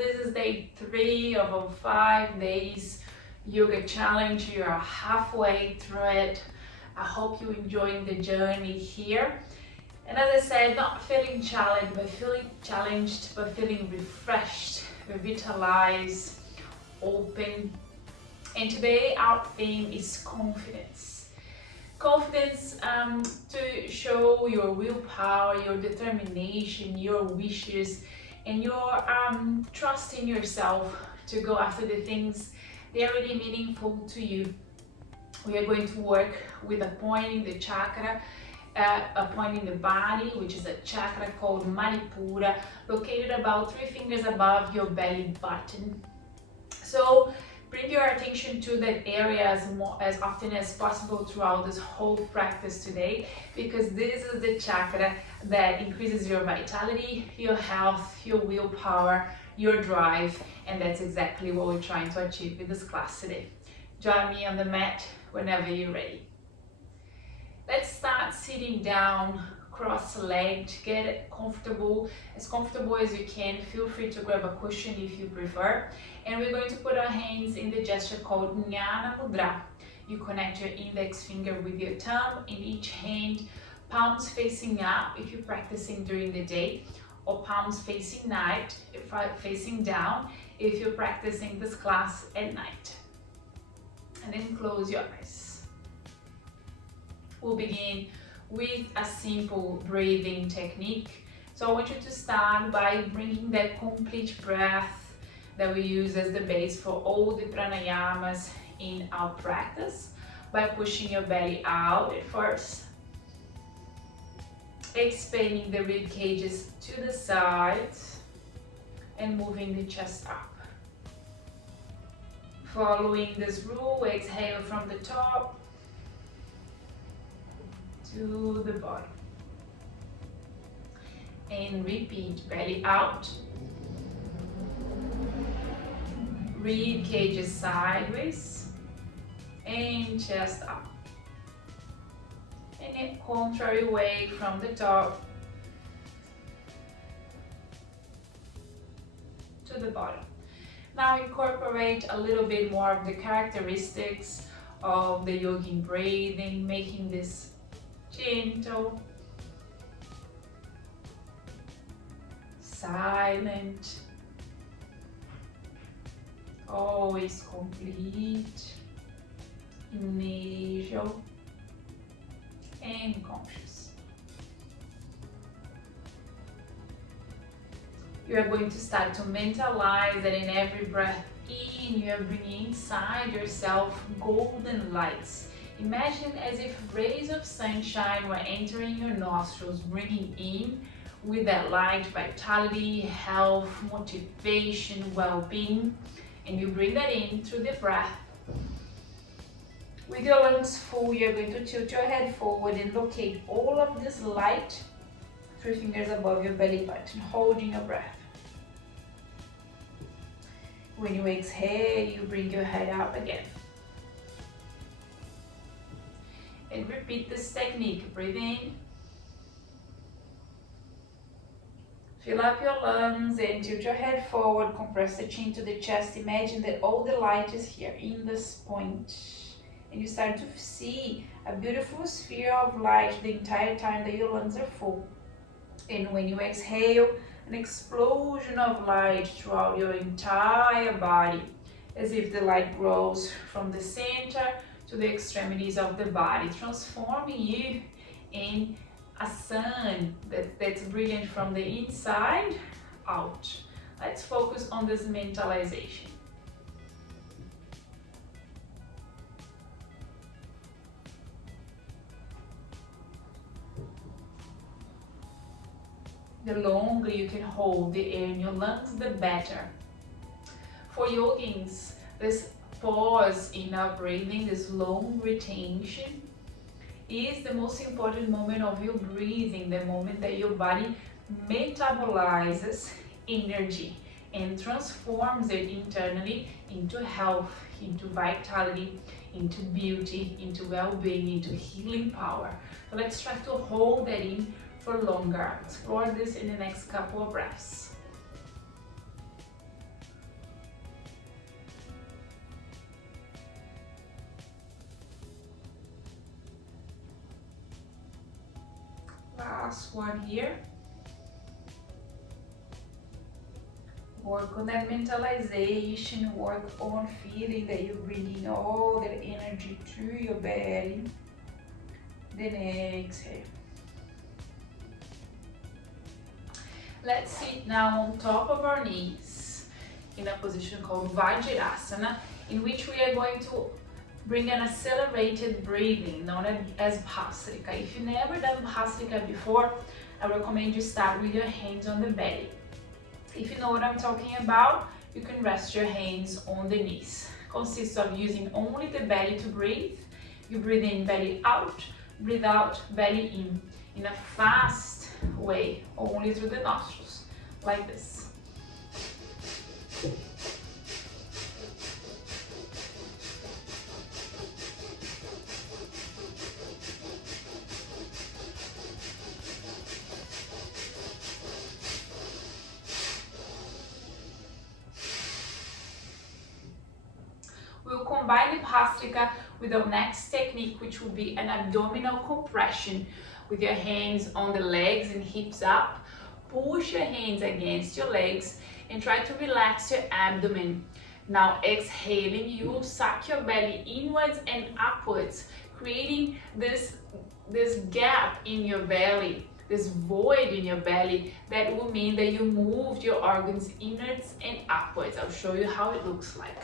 this is day 3 of a 5 days yoga challenge. You are halfway through it. I hope you're enjoying the journey here. And as I said, not feeling challenged, but feeling refreshed, revitalized, open. And today our theme is confidence. Confidence to show your willpower, your determination, your wishes, and your trust in yourself to go after the things that are really meaningful to you. We are going to work with a point in the chakra, a point in the body, which is a chakra called Manipura, located about 3 fingers above your belly button. So bring your attention to that area as often as possible throughout this whole practice today, because this is the chakra that increases your vitality, your health, your willpower, your drive, and that's exactly what we're trying to achieve in this class today. Join me on the mat whenever you're ready. Let's start sitting down, cross-legged, get it comfortable as you can. Feel free to grab a cushion if you prefer. And we're going to put our hands in the gesture called Jnana Mudra. You connect your index finger with your thumb in each hand, palms facing up if you're practicing during the day, or palms facing down if you're practicing this class at night. And then close your eyes. We'll begin with a simple breathing technique. So I want you to start by bringing that complete breath that we use as the base for all the pranayamas in our practice, by pushing your belly out at first, expanding the rib cages to the sides and moving the chest up. Following this rule, exhale from the top to the bottom. And repeat, belly out, rib cages sideways, and chest up. And in contrary way from the top to the bottom. Now incorporate a little bit more of the characteristics of the yogin breathing, making this gentle, silent, always complete, initial, and conscious. You are going to start to mentalize that in every breath in, you are bringing inside yourself golden lights. Imagine as if rays of sunshine were entering your nostrils, bringing in with that light vitality, health, motivation, well-being, and you bring that in through the breath. With your lungs full, you're going to tilt your head forward and locate all of this light 3 fingers above your belly button, holding your breath. When you exhale, you bring your head up again. And repeat this technique. Breathe in. Fill up your lungs and tilt your head forward. Compress the chin to the chest. Imagine that all the light is here in this point. And you start to see a beautiful sphere of light the entire time that your lungs are full. And when you exhale, an explosion of light throughout your entire body, as if the light grows from the center to the extremities of the body, transforming you in a sun that's brilliant from the inside out. Let's focus on this mentalization. The longer you can hold the air in your lungs, the better. For yogins, this pause in our breathing, this long retention, is the most important moment of your breathing, the moment that your body metabolizes energy and transforms it internally into health, into vitality, into beauty, into well-being, into healing power. So let's try to hold that in for longer. Explore this in the next couple of breaths. last one here. Work on that mentalization, work on feeling that you're bringing all that energy to your belly. Then exhale. Let's sit now on top of our knees in a position called Vajrasana, in which we are going to bring an accelerated breathing known as Bhastrika. If you've never done Bhastrika before, I recommend you start with your hands on the belly. If you know what I'm talking about, you can rest your hands on the knees. Consists of using only the belly to breathe. You breathe in, belly out, breathe out, belly in a fast way, only through the nostrils, like this. We'll combine the Bhastrika with our next technique, which will be an abdominal compression with your hands on the legs and hips up. Push your hands against your legs and try to relax your abdomen. Now exhaling, you will suck your belly inwards and upwards, creating this gap in your belly, this void in your belly. That will mean that you moved your organs inwards and upwards. I'll show you how it looks like.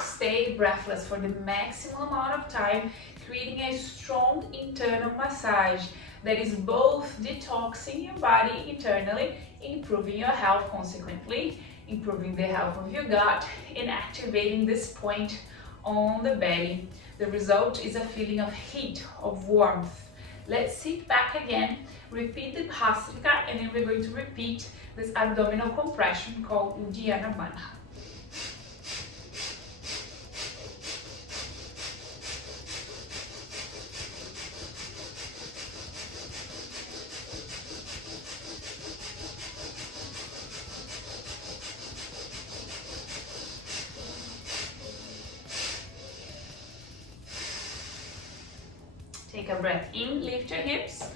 Stay breathless for the maximum amount of time, creating a strong internal massage that is both detoxing your body internally, improving your health consequently, improving the health of your gut, and activating this point on the belly. The result is a feeling of heat, of warmth. Let's sit back again, repeat the Bhastrika, and then we're going to repeat this abdominal compression called Uddiyana Bandha. Take a breath in, lift your hips,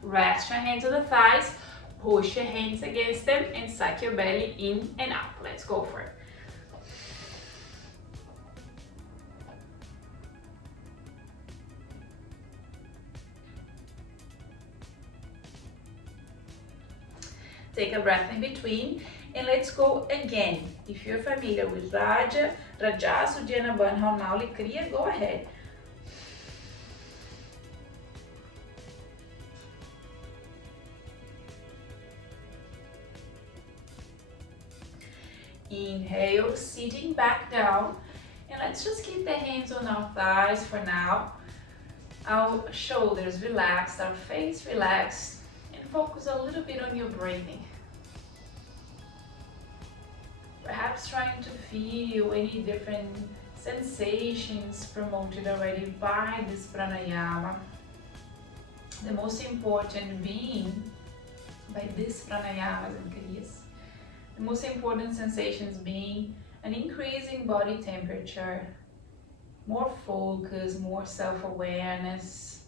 rest your hands on the thighs, push your hands against them and suck your belly in and up. Let's go for it. Take a breath in between and let's go again. If you're familiar with Rajas, Uddiyana Bandha, Nauli Kriya, go ahead. Inhale, sitting back down, and let's just keep the hands on our thighs for now. Our shoulders relaxed, our face relaxed, and focus a little bit on your breathing. Perhaps trying to feel any different sensations promoted already by this pranayama. The most important being by this pranayamas and kriyas. The most important sensations being an increasing body temperature, more focus, more self-awareness.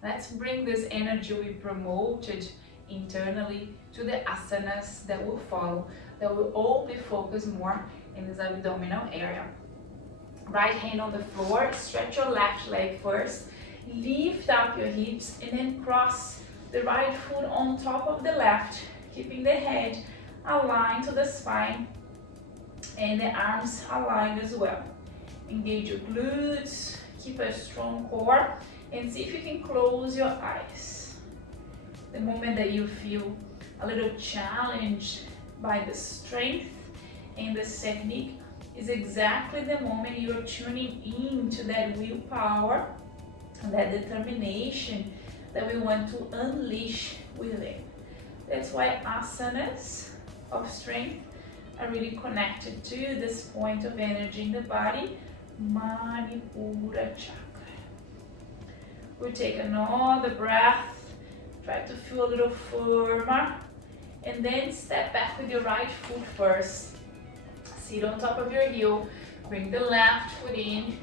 Let's bring this energy we promoted internally to the asanas that will follow, that will all be focused more in this abdominal area. Right hand on the floor, stretch your left leg first, lift up your hips and then cross the right foot on top of the left, keeping the head aligned to the spine and the arms aligned as well. Engage your glutes, keep a strong core, and see if you can close your eyes. The moment that you feel a little challenged by the strength and this technique is exactly the moment you're tuning into that willpower, that determination that we want to unleash within. That's why asanas of strength are really connected to this point of energy in the body, Manipura chakra. We'll take another breath, try to feel a little firmer, and then step back with your right foot first. Sit on top of your heel, bring the left foot in,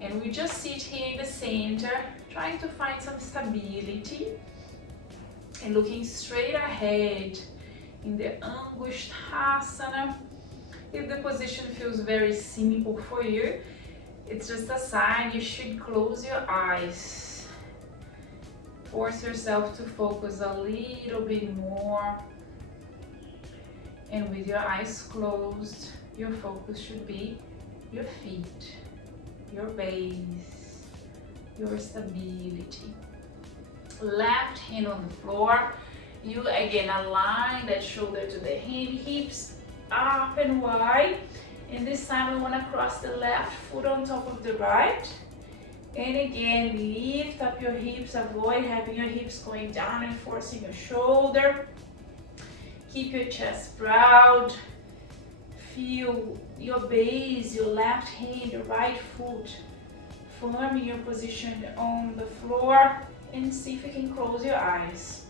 and we just sit here in the center, trying to find some stability and looking straight ahead in the Angushthasana. If the position feels very simple for you, it's just a sign you should close your eyes. Force yourself to focus a little bit more. And with your eyes closed, your focus should be your feet, your base, your stability. Left hand on the floor. You again align that shoulder to the hand, hips up and wide. And this time we want to cross the left foot on top of the right. And again, lift up your hips, avoid having your hips going down and forcing your shoulder. Keep your chest proud. Feel your base, your left hand, your right foot firm in your position on the floor. And see if you can close your eyes.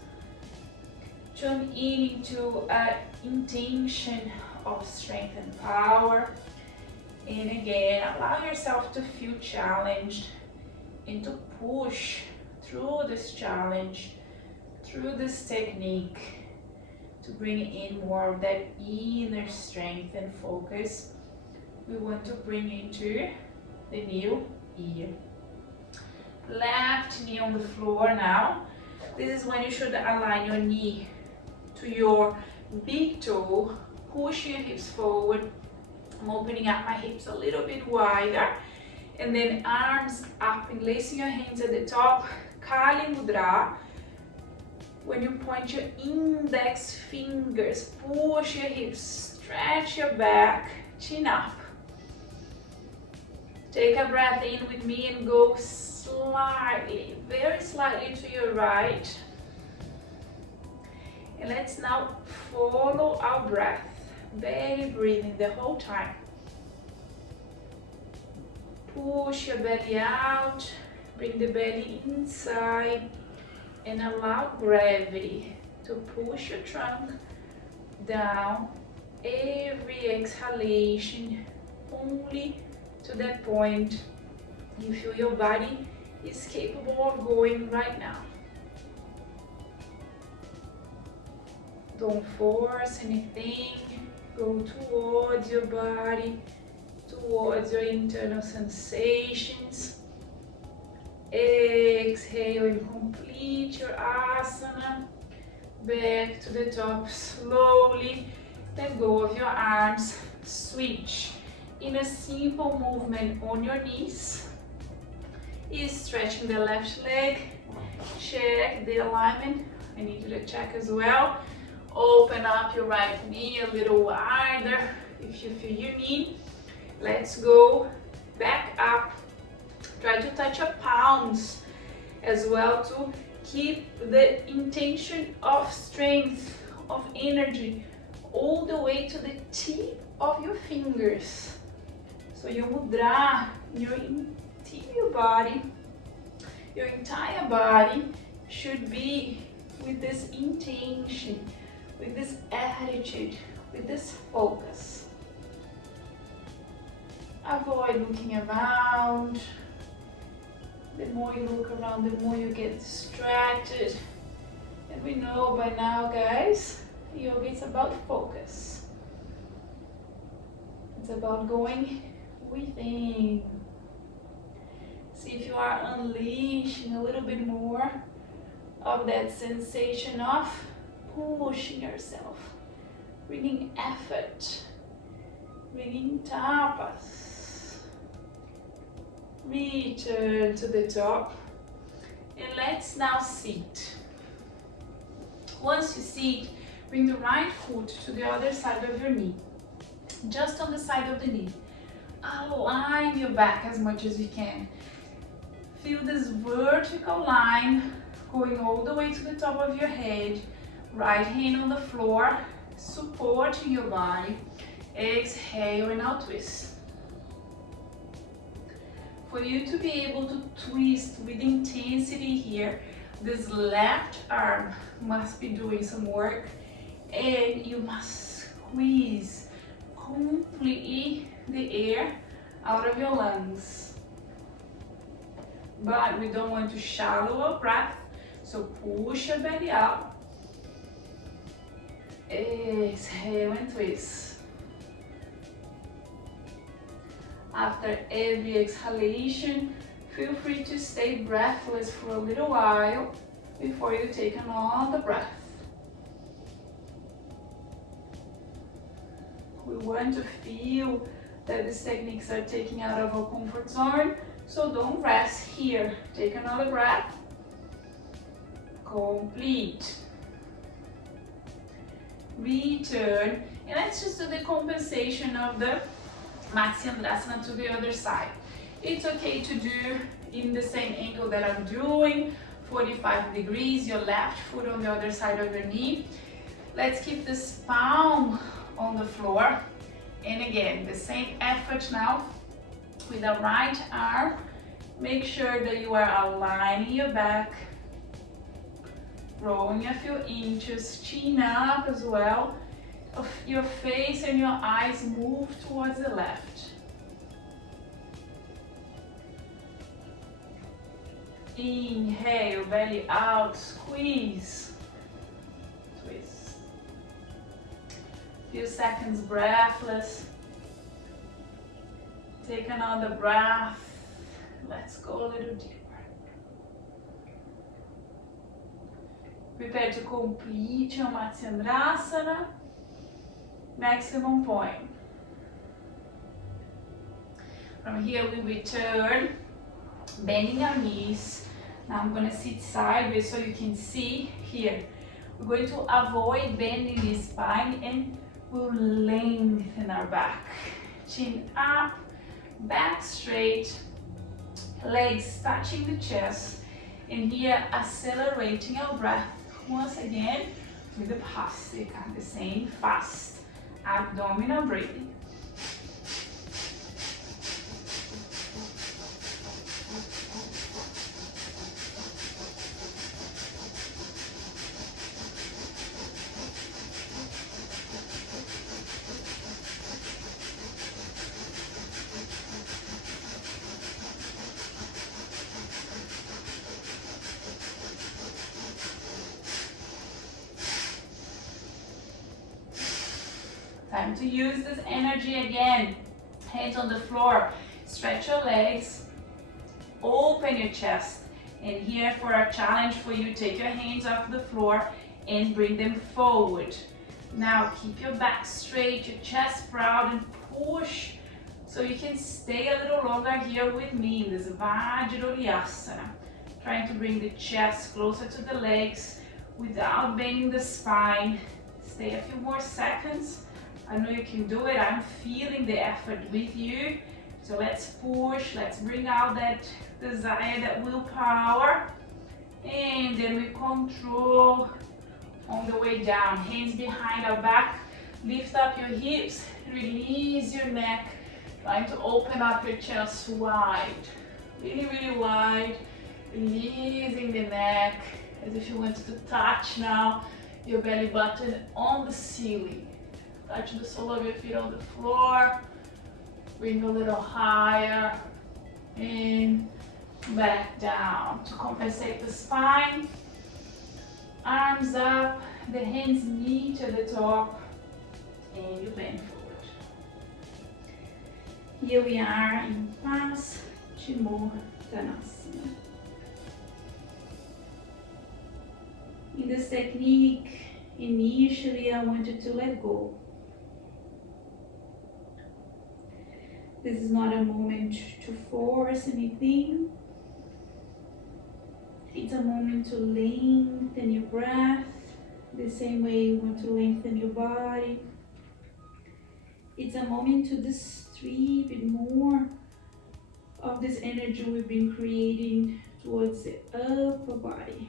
Tune in into an intention of strength and power. And again, allow yourself to feel challenged and to push through this challenge, through this technique, to bring in more of that inner strength and focus we want to bring into the new year. Left knee on the floor now. This is when you should align your knee to your big toe, push your hips forward. I'm opening up my hips a little bit wider, and then arms up and placing your hands at the top, Kali Mudra. When you point your index fingers, push your hips, stretch your back, chin up. Take a breath in with me and go slightly, very slightly to your right. And let's now follow our breath, belly breathing the whole time. Push your belly out, bring the belly inside, and allow gravity to push your trunk down. Every exhalation, only to that point you feel your body is capable of going right now. Don't force anything. Go towards your body, towards your internal sensations. Exhale and complete your asana. Back to the top slowly. Let go of your arms. Switch in a simple movement on your knees. Is stretching the left leg. Check the alignment. I need you to check as well. Open up your right knee a little wider if you feel you need. Let's go back up. Try to touch your palms as well to keep the intention of strength, of energy, all the way to the tip of your fingers. So your mudra, your interior body, your entire body should be with this intention, with this attitude, with this focus. Avoid looking around. The more you look around, the more you get distracted. And we know by now, guys, yoga is about focus. It's about going within. See if you are unleashing a little bit more of that sensation of pushing yourself, bringing effort, bringing tapas. Return to the top, and let's now sit. Once you sit, bring the right foot to the other side of your knee, just on the side of the knee. Align your back as much as you can. Feel this vertical line going all the way to the top of your head. Right hand on the floor, supporting your body. Exhale and now twist. For you to be able to twist with intensity here, this left arm must be doing some work, and you must squeeze completely the air out of your lungs. But we don't want to shallow our breath, so push your belly up. Exhale and twist. After every exhalation, feel free to stay breathless for a little while before you take another breath. We want to feel that these techniques are taking out of our comfort zone, so don't rest here. Take another breath. Complete. Return, and let's just do the compensation of the Matsyendrasana to the other side. It's okay to do in the same angle that I'm doing, 45 degrees, your left foot on the other side of your knee. Let's keep this palm on the floor, and again, the same effort now with the right arm. Make sure that you are aligning your back, rolling a few inches, chin up as well. Your face and your eyes move towards the left. Inhale, belly out, squeeze, twist. Few seconds breathless. Take another breath. Let's go a little deeper. Prepare to complete your Matsyendrasana. Maximum point. From here we return, bending our knees. Now I'm going to sit sideways so you can see here. We're going to avoid bending the spine and we'll lengthen our back. Chin up, back straight, legs touching the chest. And here accelerating our breath once again with the Bhastrika, the same fast abdominal breathing. Time to use this energy again. Hands on the floor. Stretch your legs. Open your chest. And here for a challenge for you, take your hands off the floor and bring them forward. Now keep your back straight, your chest proud, and push so you can stay a little longer here with me in this Vajrayasana. Trying to bring the chest closer to the legs without bending the spine. Stay a few more seconds. I know you can do it. I'm feeling the effort with you. So let's push, let's bring out that desire, that willpower. And then we control on the way down. Hands behind our back. Lift up your hips, release your neck. Trying to open up your chest wide. Really, really wide. Releasing the neck as if you wanted to touch now your belly button on the ceiling. Touch the sole of your feet on the floor. Bring a little higher. And back down. To compensate the spine. Arms up. The hands meet at the top. And you bend forward. Here we are in Paschimottanasana. In this technique, initially I want you to let go. This is not a moment to force anything. It's a moment to lengthen your breath, the same way you want to lengthen your body. It's a moment to distribute more of this energy we've been creating towards the upper body.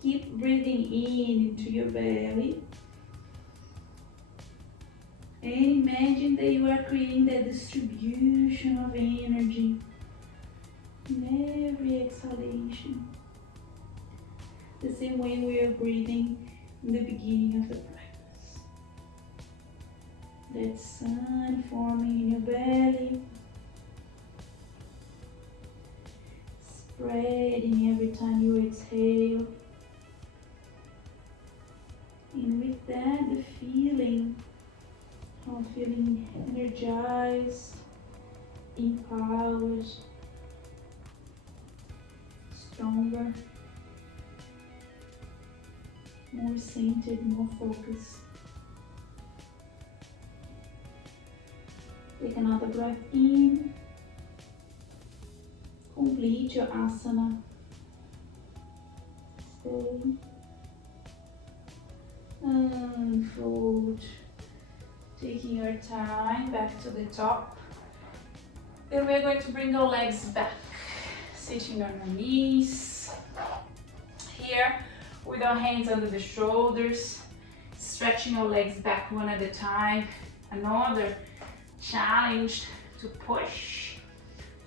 Keep breathing in into your belly. And imagine that you are creating that distribution of energy in every exhalation. The same way we are breathing, in the beginning of the practice. That sun forming in your belly, spreading every time you exhale. And with that, the feeling of feeling energized, empowered, stronger, more centered, more focused. Take another breath in. Complete your asana. Stay. Unfold. Taking your time back to the top. Then we're going to bring our legs back. Sitting on our knees. Here, with our hands under the shoulders. Stretching our legs back one at a time. Another challenge to push,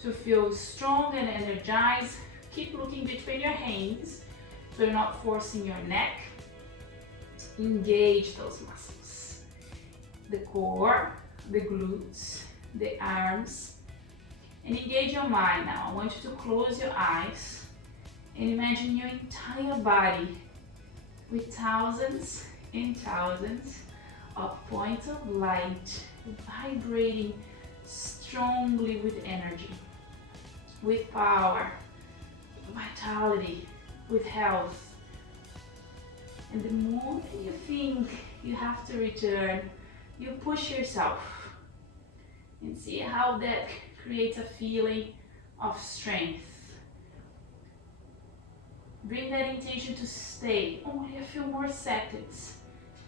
to feel strong and energized. Keep looking between your hands so you're not forcing your neck. Engage those muscles. The core, the glutes, the arms. And engage your mind now. I want you to close your eyes and imagine your entire body with thousands and thousands of points of light vibrating strongly with energy, with power, vitality, with health. And the moment you think you have to return, you push yourself and see how that creates a feeling of strength. Bring that intention to stay only a few more seconds.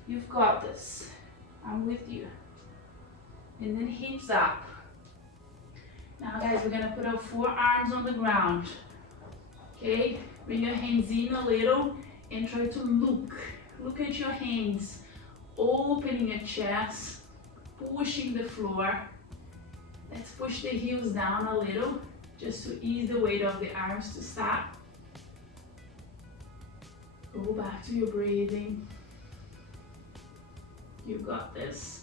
You've got this. I'm with you. And then hips up. Now guys, we're gonna put our forearms on the ground. Okay, bring your hands in a little and try to look at your hands, opening your chest, pushing the floor. Let's push the heels down a little just to ease the weight of the arms to stop. Go back to your breathing. You got this.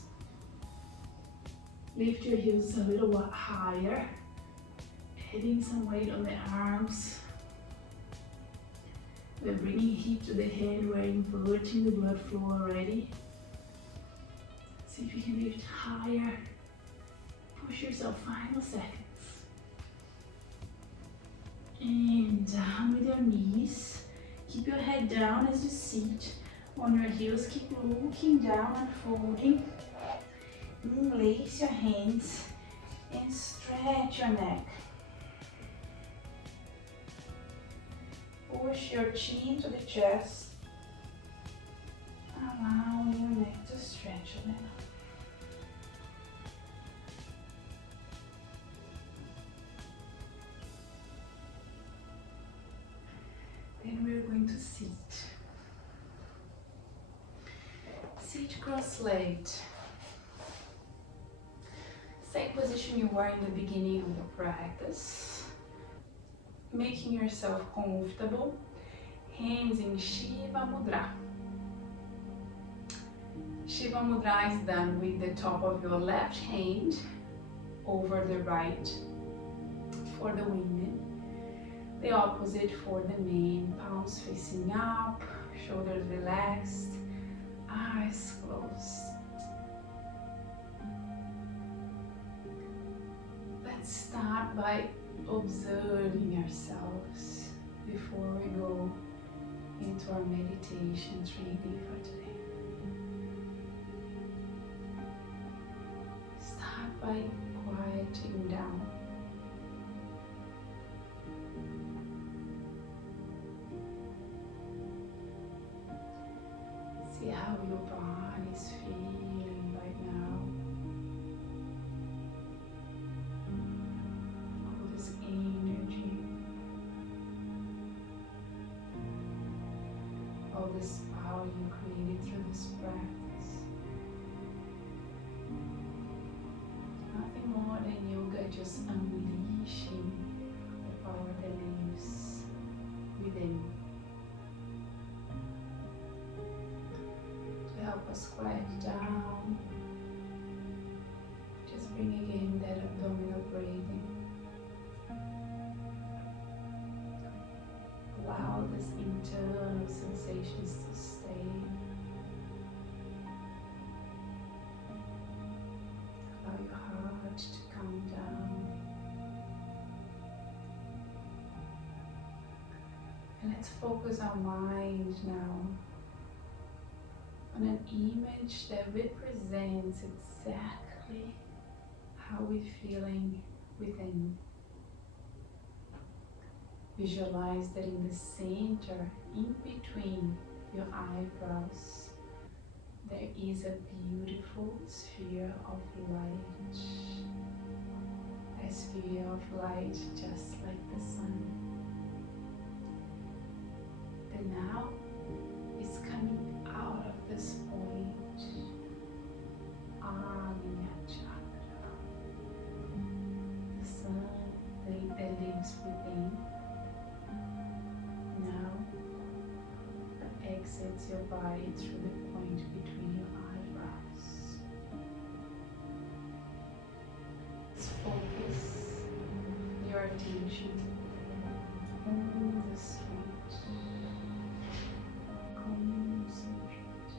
Lift your heels a little higher, adding some weight on the arms. We're bringing heat to the head, we're inverting the blood flow already. See if you can lift higher. Push yourself 5 seconds. And down with your knees. Keep your head down as you sit on your heels. Keep looking down and folding. Lace your hands and stretch your neck. Push your chin to the chest, allowing your neck to stretch a little. Then we're going to sit. Sit cross-legged. Same position you were in the beginning of the practice. Making yourself comfortable. Hands in Shiva Mudra. Shiva Mudra is done with the top of your left hand over the right for the women. The opposite for the men. Palms facing up, shoulders relaxed, eyes closed. Let's start by observing ourselves before we go into our meditation training for today. Start by quieting down. See how your body is feeling right now. All this energy, all this power you created through this practice. Nothing more than yoga, just unleashing the power that lives within. us quiet down. Just bring again that abdominal breathing. Allow these internal sensations to stay. Allow your heart to calm down. And let's focus our mind now on an image that represents exactly how we're feeling within. Visualize that in the center, in between your eyebrows, there is a beautiful sphere of light. A sphere of light just like the sun. That now is coming out of this point, Agnya chakra. The sun that lives within. Now exits your body through the point between your eyebrows. Let's focus your attention on the street. Concentrate.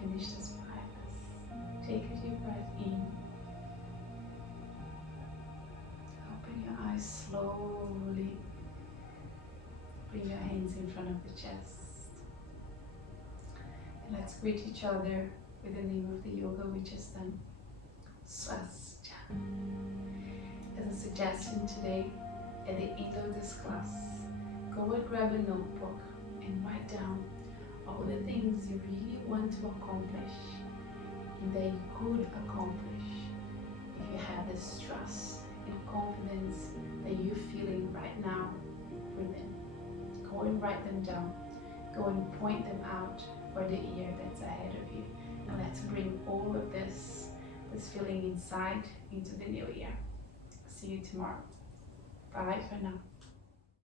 Finish this practice. Take a deep breath in. Open your eyes slowly. Bring your hands in front of the chest. And let's greet each other with the name of the yoga we just done. Swastika. As a suggestion today, at the end of this class, go and grab a notebook and write down all the things you really want to accomplish and that you could accomplish if you have this trust and confidence that you're feeling right now within. Go and write them down. Go and point them out for the year that's ahead of you. And let's bring all of this feeling inside into the new year. See you tomorrow. Bye for now.